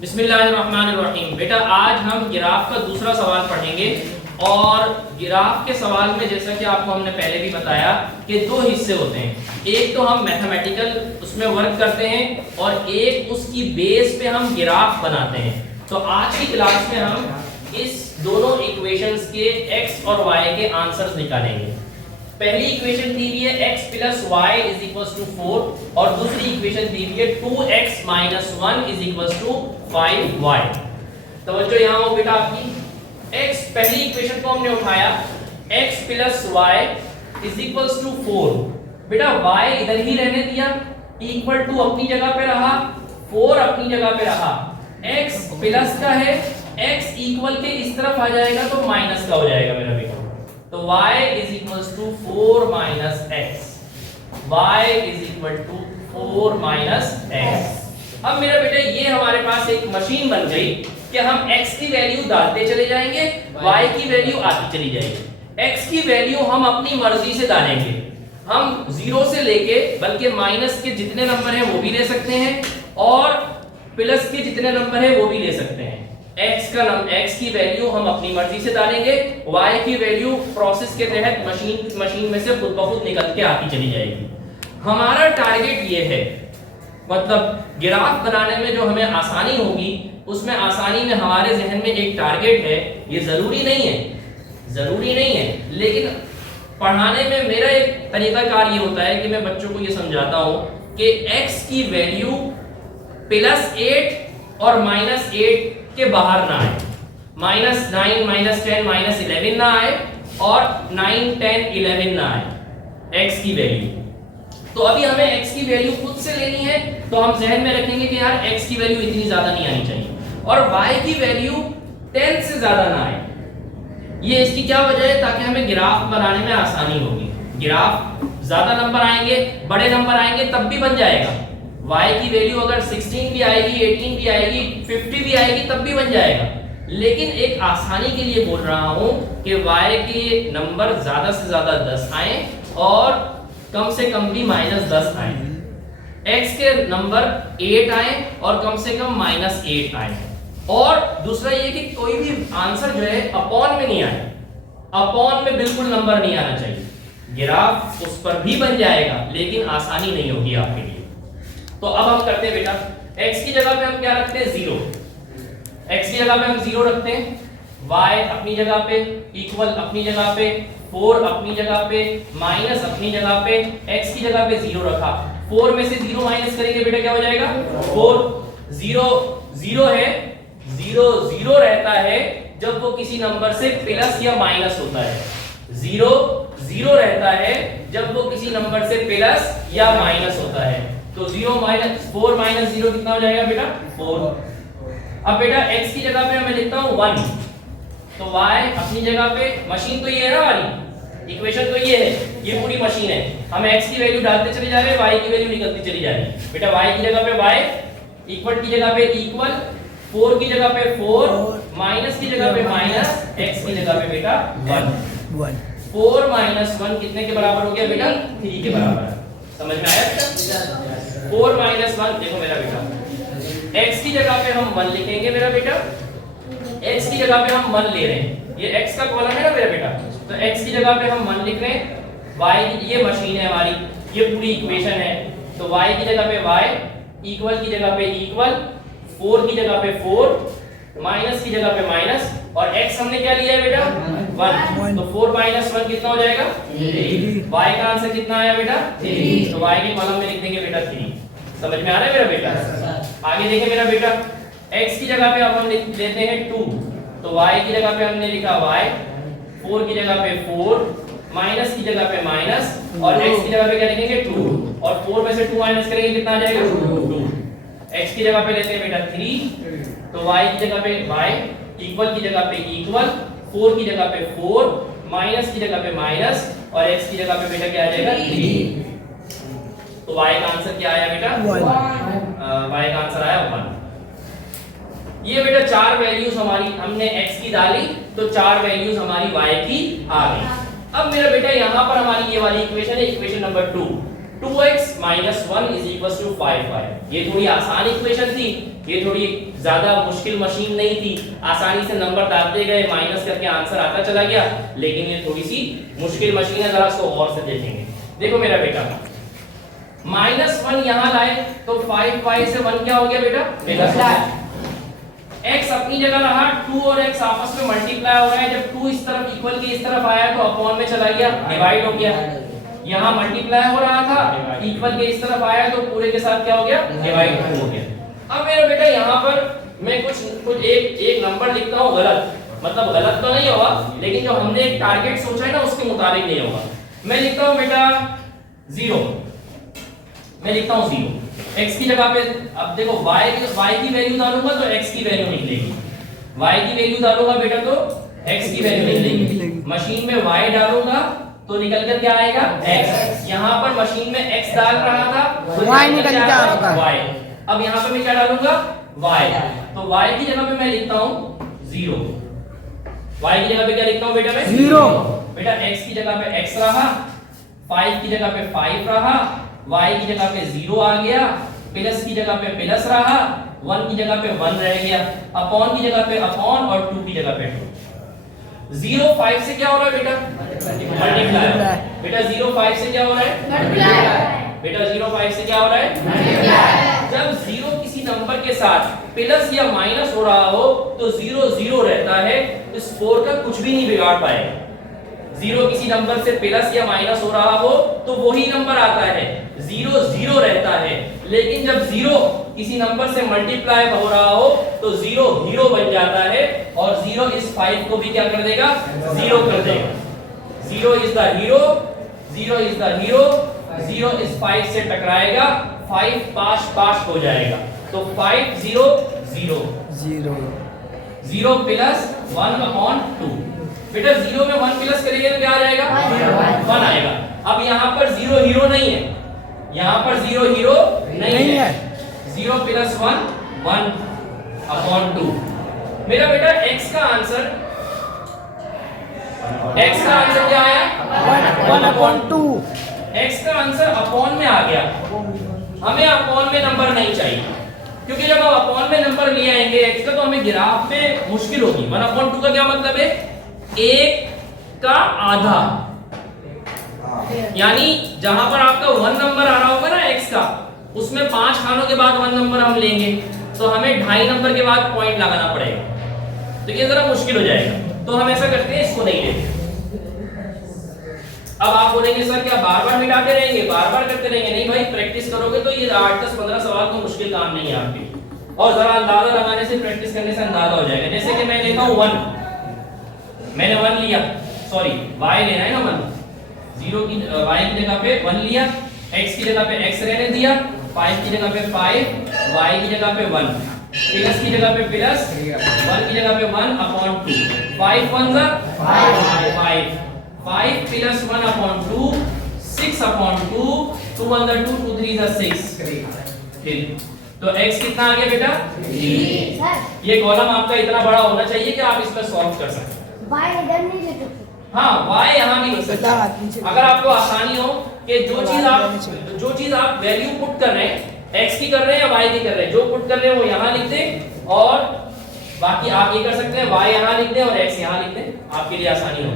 बिस्मिल्लाहिर्रहमानिर्रहीम। बेटा आज हम ग्राफ का दूसरा सवाल पढ़ेंगे और ग्राफ के सवाल में जैसा कि आपको हमने पहले भी बताया कि दो हिस्से होते हैं। एक तो हम मैथमेटिकल उसमें वर्क करते हैं और एक उसकी बेस पे हम ग्राफ बनाते हैं। तो आज की क्लास में हम इस दोनों इक्वेशंस के x और y के आंसर्स निकालेंगे। पहली इक्वेशन दी हुई है x + y = 4 और दूसरी इक्वेशन दी हुई है 2x - 1 = 5y। तवज्जो यहां हो बेटा आपकी। x पहली इक्वेशन को हमने उठाया x + y = 4। बेटा y इधर ही रहने दिया, इक्वल टू अपनी जगह पे रहा, 4 अपनी जगह पे रहा। x प्लस का है, x इक्वल के इस तरफ आ जाएगा तो माइनस का हो जाएगा मेरा बेटा। तो y = 4 - x, y = 4 - x। अब मेरा बेटा ये हमारे पास एक मशीन बन गई कि हम x की वैल्यू डालते चले जाएंगे, y की वैल्यू आती चली जाएगी। x की वैल्यू हम अपनी मर्जी से डालेंगे, हम 0 से लेके बल्कि माइनस के जितने नंबर हैं वो भी ले सकते हैं और प्लस के जितने नंबर हैं वो भी ले सकते हैं। x की वैल्यू हम अपनी मर्जी से डालेंगे, y की वैल्यू प्रोसेस के तहत मशीन में से खुद ब खुद निकल के आती चली जाएगी। हमारा टारगेट ये है, मतलब ग्राफ बनाने में जो हमें आसानी होगी उसमें आसानी में हमारे जहन में एक टारगेट है। ये जरूरी नहीं है, लेकिन पढ़ाने में मेरा एक तरीकाकार ये होता है कि मैं बच्चों को ये समझाता हूँ कि x की वैल्यू +8 और -8 के बाहर ना आए, -9 -10 -11 ना आए और 9 10 11 ना आए x की वैल्यू। तो अभी हमें x की वैल्यू खुद से लेनी है, तो हम जहन में रखेंगे कि यार x की वैल्यू इतनी ज्यादा नहीं आनी चाहिए और y की वैल्यू 10 से ज्यादा ना आए। ये इसकी क्या वजह है? ताकि हमें ग्राफ बनाने में आसानी होगी। ग्राफ ज्यादा नंबर आएंगे, बड़े नंबर आएंगे तब भी बन जाएगा। y की वैल्यू अगर 16 भी आएगी, 18 भी आएगी, 50 भी आएगी तब भी बन जाएगा। लेकिन एक आसानी के लिए बोल रहा हूं कि y के नंबर ज्यादा से ज्यादा 10 आए और कम से कम भी -10 आए। x के नंबर 8 आए और कम से कम -8 आए। और दूसरा ये कि कोई भी आंसर जो है अपॉन में नहीं आए, अपॉन में बिल्कुल नंबर नहीं आना चाहिए। ग्राफ उस पर भी बन जाएगा लेकिन आसानी नहीं होगी आपके लिए। तो अब हम करते हैं बेटा, x की जगह पे हम क्या रखते हैं? 0। x की जगह पे हम 0 रखते हैं, y अपनी जगह पे, इक्वल अपनी जगह पे, 4 अपनी जगह पे, माइनस अपनी जगह पे, x की जगह पे 0 रखा। 4 में से 0 माइनस करेंगे बेटा क्या हो जाएगा? 4। 0 0 है, 0 0 रहता है जब वो किसी नंबर से प्लस या माइनस होता है। 0 0 रहता है जब वो किसी नंबर से प्लस या माइनस होता है। तो 4 - 0 कितना हो जाएगा बेटा? 4। अब बेटा x की जगह पे मैं लिखता हूं 1, तो y अपनी जगह पे, मशीन तो ये है ना हमारी, इक्वेशन तो ये है, ये पूरी मशीन है। हम x की वैल्यू डालते चले जा रहे हैं, y की वैल्यू निकलती चली जा रही है। बेटा y की जगह पे y, इक्वल की जगह पे इक्वल, 4 की जगह पे 4, माइनस की जगह पे माइनस, x की जगह पे बेटा 1। 4 - 1 कितने के बराबर हो गया बेटा? 3 के बराबर। समझ में आया बेटा? 4 - 1 देखो मेरा बेटा, x की जगह पे हम 1 लिखेंगे मेरा बेटा, x की जगह पे हम 1 ले रहे हैं, ये x का कॉलम है ना मेरा बेटा, तो x की जगह पे हम 1 लिख रहे हैं। y ये मशीन है हमारी, ये पूरी इक्वेशन है, तो y की जगह पे y, इक्वल की जगह पे इक्वल, 4 की जगह पे 4, माइनस की जगह पे माइनस और x हमने क्या लिया है बेटा? 1। तो 4 - 1 कितना हो जाएगा? 3। y का आंसर कितना आया बेटा? 3। तो y के कॉलम में लिख देंगे बेटा 3। समझ में आ रहा है मेरा बेटा? आगे देखें मेरा बेटा, x की जगह पे अब हम लिख देते हैं 2, तो y की जगह पे हमने लिखा y, 4 की जगह पे 4, माइनस की जगह पे माइनस और x की जगह पे क्या लिखेंगे? 2 और 4 में से 2 माइनस करेंगे कितना आ जाएगा? 2। x की जगह पे लेते हैं बेटा 3, तो y की जगह पे y, इक्वल की जगह पे इक्वल, 4 की जगह पे 4, माइनस की जगह पे माइनस और x की जगह पे बेटा क्या आ जाएगा? 3। तो y का आंसर क्या आया बेटा? 1। y का आंसर आया 1। ये बेटा 4 वैल्यूज हमारी हमने x की डाली तो 4 वैल्यूज हमारी y की आ गई। अब मेरा बेटा यहाँ पर हमारी ये वाली इक्वेशन है, equation number 2। 2x minus 1 is equals to 5y। ये थोड़ी आसान इक्वेशन थी, ये थोड़ी ज्यादा मुश्किल मशीन नहीं थी, आसानी से नंबर डालते गए, माइनस करके आंसर आता चला गया। लेकिन ये थोड़ी सी मुश्किल मशीन है, जरा इसको और से देखेंगे। देखो मेरा बेटा, -1 यहां लाए तो 5y से 1 क्या हो गया बेटा? प्लस। x अपनी जगह रहा, 2 और x आपस में मल्टीप्लाई हो रहा है। जब 2 इस तरफ इक्वल के इस तरफ आया तो अपॉन में चला गया, डिवाइड हो गया। यहाँ मल्टीप्लाई हो रहा था, इक्वल के इस तरफ आया तो पूरे के साथ क्या हो गया? डिवाइड हो गया। अब मेरा बेटा यहाँ पर मैं कुछ एक नंबर लिखता हूँ गलत, मतलब गलत तो नहीं होगा, लेकिन जो हमने एक टारगेट सोचा है ना उसके मुताबिक नहीं होगा। मैं लिखता हूँ बेटा 0, मैं लिखता हूँ 0। x की जगह पे अब देखो y की वैल्यू डालूंगा तो x की वैल्यू निकलेगी, y की वैल्यू डालूंगा बेटा तो x की वैल्यू निकलेगी। मशीन में y डालूंगा तो निकल कर क्या आएगा? x। यहाँ पर मशीन में x डाल रहा था तो y निकल के आ रहा था y। अब यहाँ पे मैं क्या डालूंगा? y। तो y की जगह पे मैं लिखता हूँ 0। y की जगह पे क्या लिखता हूँ बेटा मैं? 0। बेटा x की जगह पे x रहा, 5 की जगह पे 5 रहा, y की जगह पे 0 आ गया, प्लस की जगह पे प्लस रहा, 1 की जगह पे 1 रह गया, अपॉन की जगह पे अपॉन और 2 की जगह पे 2। 0 5 से क्या हो रहा है बेटा? मल्टीप्लाई। बेटा 0 5 से क्या हो रहा है? मल्टीप्लाई। बेटा 0 5 से क्या हो रहा है? मल्टीप्लाई। जब 0 किसी नंबर के साथ प्लस या माइनस हो रहा हो तो 0 0 रहता है, तो स्कोर का कुछ भी नहीं बिगाड़ पाएगा। 0 किसी नंबर से प्लस या माइनस हो रहा हो तो वही नंबर आता है, 0 0 रहता है। लेकिन जब 0 किसी नंबर से मल्टीप्लाई हो रहा हो तो 0 0 बन जाता है, और 0 इस 5 को भी क्या कर देगा? 0 कर देगा। 0 is the hero, 0 is the hero, 0 इस 5 से टकराएगा, 5 पास हो जाएगा। तो 5 0 0 0 प्लस 1 अपॉन 2। बेटा 0 में 1 प्लस करेंगे तो क्या आ जाएगा? 1 आएगा। अब यहाँ पर 0 हीरो नहीं है, यहाँ पर 0 हीरो नहीं है। 0 प्लस 1 1 अपॉन 2। मेरा बेटा x का आंसर क्या आया? 1 अपॉन 2। x का आंसर अपॉन में आ गया। हमें अपॉन में नंबर नहीं चाहिए, क्योंकि जब हम अपॉन में नंबर ले आएंगे x का तो हमें ग्राफ में मुश्किल होगी। 1 अपॉन 2 का क्या मतलब है? 1 का आधा, यानी जहां पर आपका 1 नंबर आ रहा होगा ना x का, उसमें 5 खानों के बाद 1 नंबर हम लेंगे तो हमें 2.5 नंबर के बाद पॉइंट लगाना पड़ेगा, तो ये जरा मुश्किल हो जाएगा। तो हम ऐसा करते हैं, इसको नहीं लेते। अब आप बोलेंगे सर क्या बार-बार मिटाते रहेंगे, बार-बार करते रहेंगे? नहीं भाई, प्रैक्टिस करोगे तो ये 8 10 15 सवाल तो मुश्किल काम नहीं है आपके, और जरा अंदाजा लगाने से, प्रैक्टिस करने से अंदाजा हो जाएगा। जैसे कि मैं लेता हूं 1, मैंने 1 लिया, सॉरी y लेना है ना 1, 0 की y की जगह पे 1 लिया, x की जगह पे x रहने दिया, 5 की जगह पे 5, y की जगह पे 1, प्लस की जगह पे प्लस, 1 की जगह पे 1 अपॉन 2, 5 1 जा 5 प्लस 1 अपॉन 2 6 अपॉन 2, 2 1 2 2 3 6। तो x कितना आ गया बेटा? 3। ये कॉलम आपका इतना बड़ा होना चाहिए कि आप इसमें सॉल्व कर सकें। y इधर नहीं लिख सकते। हाँ, y यहाँ भी लिख सकते हैं। अगर आपको आसानी हो कि जो चीज आप वैल्यू पुट कर रहे हैं, x की कर रहे हैं या y की कर रहे हैं, जो पुट कर रहे हैं वो यहाँ लिख दें, और बाकी आप ये कर सकते हैं y यहाँ लिख दें और x यहाँ लिख दें, आपके लिए आसानी हो।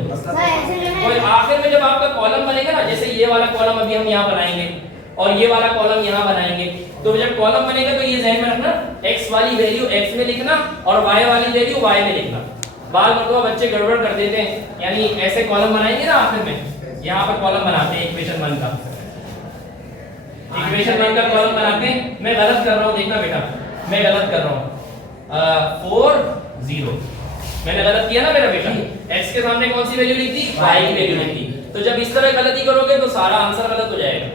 और आखिर में जब आपका कॉलम बनेगा ना, जैसे ये वाला कॉलम अभी हम यहाँ बनाएंगे और ये वाला कॉलम यहाँ बनाएंगे, तो जब कॉलम बनेगा तो ये ध्यान में रखना, x वाली वैल्यू x में लिखना और y वाली वैल्यू y में लिखना। बाल मरतबा बच्चे गड़बड़ कर देते हैं, यानी ऐसे कॉलम बनाएंगे ना आखिर में, यहाँ पर कॉलम बनाते हैं इक्वेशन 1 का, इक्वेशन 1 का कॉलम बनाते हैं। मैं गलत कर रहा हूँ, देखना बेटा, मैं गलत कर रहा हूँ। 4 0 मैंने गलत किया ना मेरा बेटा, x के सामने कौन सी वैल्यू लिख दी? y की वैल्यू लिख दी। तो जब इस तरह गलती करोगे तो सारा आंसर गलत हो जाएगा,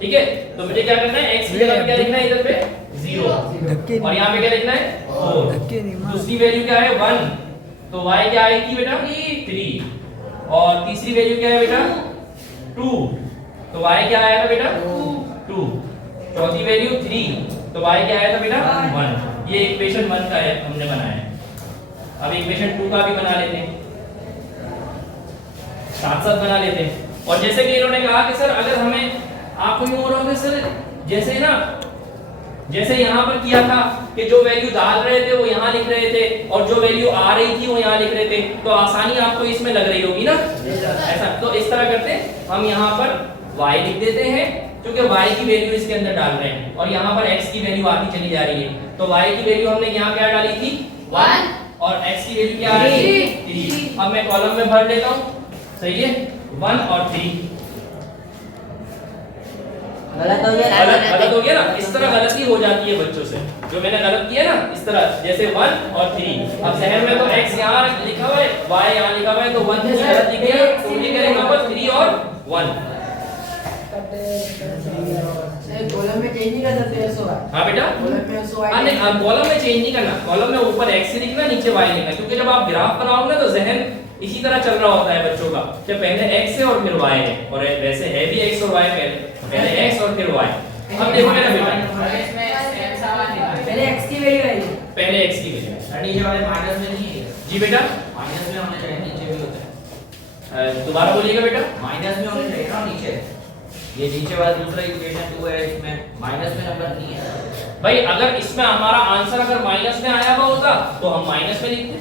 ठीक है? तो मुझे क्या करना है, x की जगह पे क्या लिखना है, इधर पे 0 और यहाँ पे क्या लिखना है 4। दूसरी वैल्यू क्या है 1, तो y क्या आएगी बेटा 3, और तीसरी वैल्यू क्या है बेटा 2, तो y क्या आया था बेटा 2, चौथी वैल्यू 3, तो y क्या आया था बेटा 1। ये इक्वेशन 1 का है, हमने बनाया है। अब इक्वेशन 2 का भी बना लेते हैं, साथ साथ बना लेते हैं। और जैसे कि इन्होंने कहा कि सर अगर हमें आपको यूं हो रहा होगा सर जैसे ना, जैसे यहाँ पर किया था कि जो वैल्यू डाल रहे थे वो यहाँ लिख रहे थे और जो वैल्यू आ रही थी वो यहाँ लिख रहे थे, तो आसानी आपको इसमें लग रही होगी ना ऐसा। तो इस तरह करते हम यहाँ पर y लिख देते हैं क्योंकि y की वैल्यू इसके अंदर डाल रहे हैं और यहाँ पर x की वैल्यू आती चली जा रही है। तो y की वैल्यू हमने यहाँ क्या डाली थी 1 और x की वैल्यू क्या आ रही है 3। अब मैं कॉलम में भर लेता हूँ, सही है 1 और 3। गलत हो गया गलत हो गया ना, इस तरह गलती हो जाती है बच्चों से, जो मैंने गलत किया ना इस तरह, जैसे 1 और 3। अब जहन में तो x यहाँ लिखा हुआ है, y यहाँ लिखा हुआ है, तो 1 की गलत लिख दिया, तो ये करेंगे पर 3 और 1। कॉलम में चेंज नहीं कर सकते ऐसा। हां बेटा, कॉलम में ऐसा हां नहीं, अब कॉलम में चेंज नहीं करना, कॉलम में ऊपर x ही लिखना, नीचे y लिखना, क्योंकि जब आप ग्राफ बनाओगे ना तो जहन इसी तरह चल रहा होता है बच्चों का कि पहले x है और फिर y है, और वैसे है भी x और y, पहले x और फिर y। अब देखो मेरा बेटा, पहले x की वैल्यू आई, पहले x की वैल्यू नीचे वाले माइनस में नहीं है, जी बेटा, माइनस में होना चाहिए, नीचे भी होता है। दोबारा बोलिएगा बेटा। माइनस में होना चाहिए ना नीचे, ये नीचे वाला दूसरा इक्वेशन 2 है, इसमें माइनस में नंबर नहीं है भाई अगर इसमें हमारा आंसर अगर माइनस में आया हुआ होता तो हम माइनस में लिखते,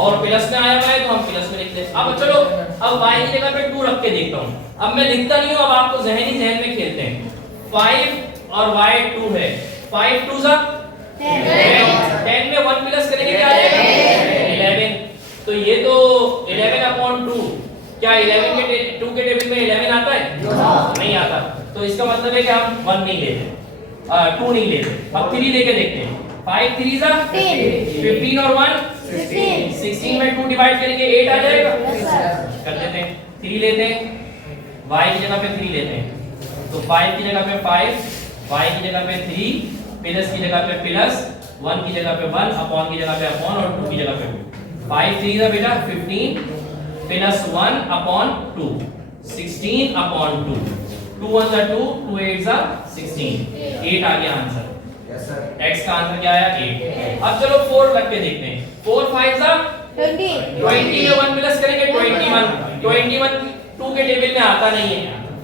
और प्लस में आया हुआ है तो हम प्लस में लिखते। अब चलो, अब y की जगह पे 2 रख के देखता हूं। अब मैं लिखता नहीं हूं, अब आपको जहन में खेलते हैं। 5 और y 2 है, 5 2 सा 10 में 1 प्लस करेंगे क्या आ जाएगा 11। तो ये तो 11/2, क्या 11 के 2 के टेबल में 11 आता है? नहीं आता। तो इसका मतलब है कि हम 1 नहीं लेते, 2 नहीं लेते। अब 3 लेके देखते हैं। 5 3 सा 15 और 1 16 में 2 डिवाइड करेंगे 8 आ जाएगा। कर देते हैं, 3 लेते हैं, y की जगह पे 3 लेते हैं, तो 5 की जगह पे 5, y की जगह पे 3, प्लस की जगह पे प्लस, 1 की जगह पे 1, अपॉन की जगह पे अपॉन और 2 की जगह पे 2। 5 3 सा बेटा 15 प्लस 1 अपॉन 2, 16 अपॉन 2, 2 1 सा 2, 2 8 सा 16, 8 आ गया आंसर। x का आंसर क्या आया 8। अब चलो 4 रख के देखते हैं। 4 5 सा 20 में 1 प्लस करेंगे 21, 21 2 के टेबल में आता नहीं है,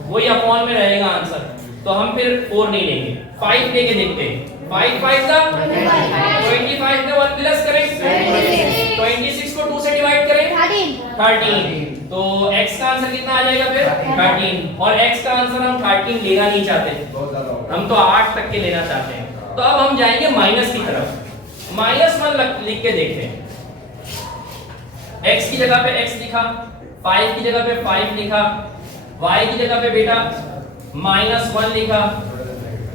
वही अपॉन में रहेगा आंसर, तो हम फिर 4 नहीं लेंगे, 5 लेके देखते हैं। 5 5 सा 25 में 1 प्लस करें 26 को 2 से डिवाइड करें 13, तो x का आंसर कितना आ जाएगा फिर 13, और x का आंसर हम 13 लेना नहीं चाहते, हम तो 8 तक के लेना चाहते हैं। तो अब हम जाएंगे माइनस की तरफ, -1 लिख के देखते हैं। x की जगह पे x लिखा, 5 की जगह पे 5 लिखा, y की जगह पे बेटा -1 लिखा,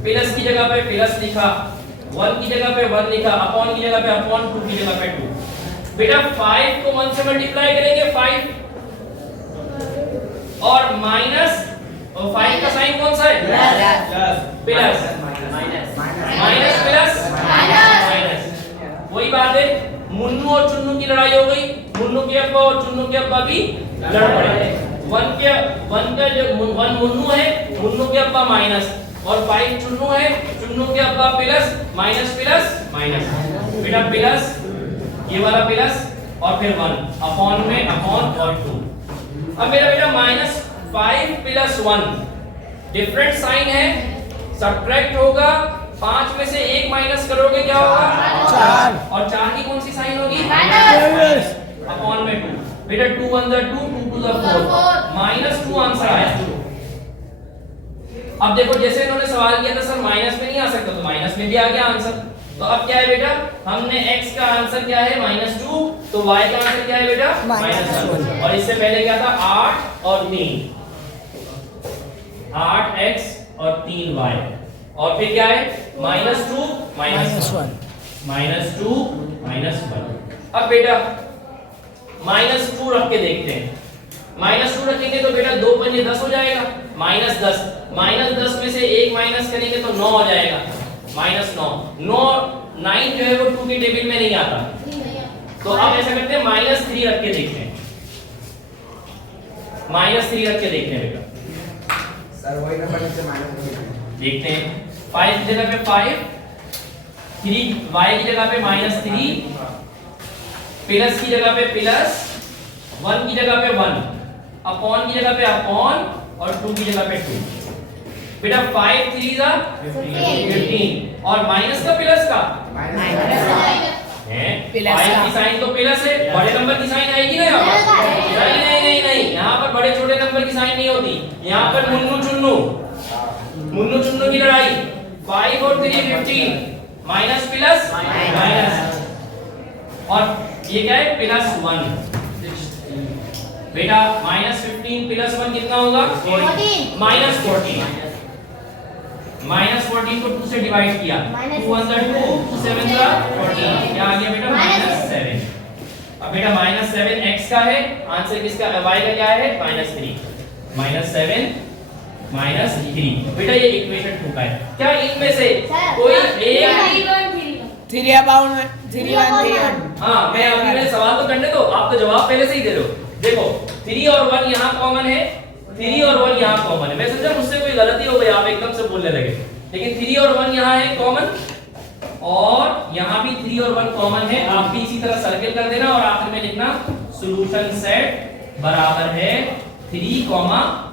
प्लस की जगह पे प्लस लिखा, 1 की जगह पे 1 लिखा, अपॉन की जगह पे अपॉन, 2 की जगह पे 2। बेटा 5 को 1 से मल्टीप्लाई करेंगे 5, और माइनस, और 5 का साइन कौन सा है प्लस, माइनस प्लस माइनस, वही बात है। मुन्नू और चुन्नू की लड़ाई हो गई, मुन्नू के अब्बा और चुन्नू के अब्बा भी लड़ पड़े। 1 का जो 1 मुन्नू है, मुन्नू के अब्बा माइनस, और 5 चुन्नू है, चुन्नू के अब्बा प्लस, माइनस प्लस माइनस, बेटा प्लस, ये वाला प्लस, और फिर 1 अपॉन में अपॉन और 2। अब मेरा बेटा -5 प्लस 1 डिफरेंट साइन है, सब्ट्रैक्ट होगा, 5 में से 1 माइनस करोगे क्या होगा 4, और 4 की कौन सी साइन होगी अपॉन में 2। बेटा 2 1 2, 2 2 4, -2 आंसर आया। अब देखो जैसे इन्होंने सवाल किया था सर माइनस में नहीं आ सकता, तो माइनस में भी आ गया आंसर। तो अब क्या है बेटा, हमने x का आंसर क्या है -2, तो y का आंसर क्या है बेटा -1, और इससे पहले क्या था 8 और 3, 8x और 3y, और फिर क्या है -2 -2 -1। अब बेटा -2 रख के देखते हैं। -2 रखेंगे तो बेटा 2 पंजे 10 हो जाएगा, -10, -10 में से 1 माइनस करेंगे तो 9 हो जाएगा, -9 जो है वो 2 के टेबल में नहीं आता। तो अब ऐसा करते हैं -3 रख के देखते हैं, -3 रख के देखते हैं बेटा सर वही नंबर से माइनस देखते हैं। 5 की जगह पे 5, 3 y की जगह पे -3, प्लस की जगह पे प्लस, 1 की जगह पे 1, अपॉन की जगह पे अपॉन, और 2 की जगह पे 2। बेटा 5 3 जा 15 और माइनस का प्लस का है। प्लस 5 का। की साइन तो प्लस है, बड़े नंबर की साइन आएगी ना यहाँ पर? नहीं नहीं नहीं नहीं, यहाँ पर बड़े छोटे नंबर की साइन नहीं होती, यहाँ पर मुन्नू चुन्नू की लड़ाई। 5 और 3 15 माइनस प्लस माइनस, और ये क्या है प्लस 1 बेटा। माइनस 15 प्लस 1 कितना होगा? माइनस 14। माइनस 14 को 2 से डिवाइड किया, 2 1 2 2 7 14, क्या आ गया बेटा? माइनस 7। अब बेटा माइनस 7 x का है, आंसर किसका y का क्या है? माइनस 3। माइनस 7 माइनस 3 बेटा ये इक्वेशन 2 का है। क्या इनमें से कोई एक? 3 अबाउंड 3 1 3 1। हाँ मैं अभी मेरे सवाल तो करने दो, आप तो जवाब पहले से ही दे दो। देखो 3 और 1 यहाँ कॉमन है, 3 और 1 यहाँ कॉमन है। मैं सोचा मुझसे कोई गलती हो गई, आप एकदम से बोलने लगे, लेकिन 3 और 1 यहाँ है कॉमन, और यहाँ भी 3 और 1 कॉमन है। आप भी इसी तरह सर्किल कर देना और आखिर में लिखना सॉल्यूशन सेट बराबर है 3, 1।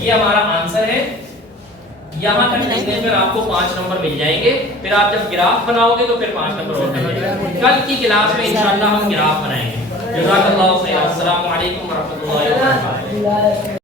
ये हमारा आंसर है। यहाँ तक लिखने पर आपको 5 नंबर मिल जाएंगे। फिर आप जब ग्राफ बनाओगे तो फिर 5 नंबर और मिलेंगे। कल की क्लास में इंशाल्लाह हम ग्राफ बनाएंगे। जज़ाकल्लाहु खैर। अस्सलामु अलैकुम व रहमतुल्लाहि व बरकातुहू।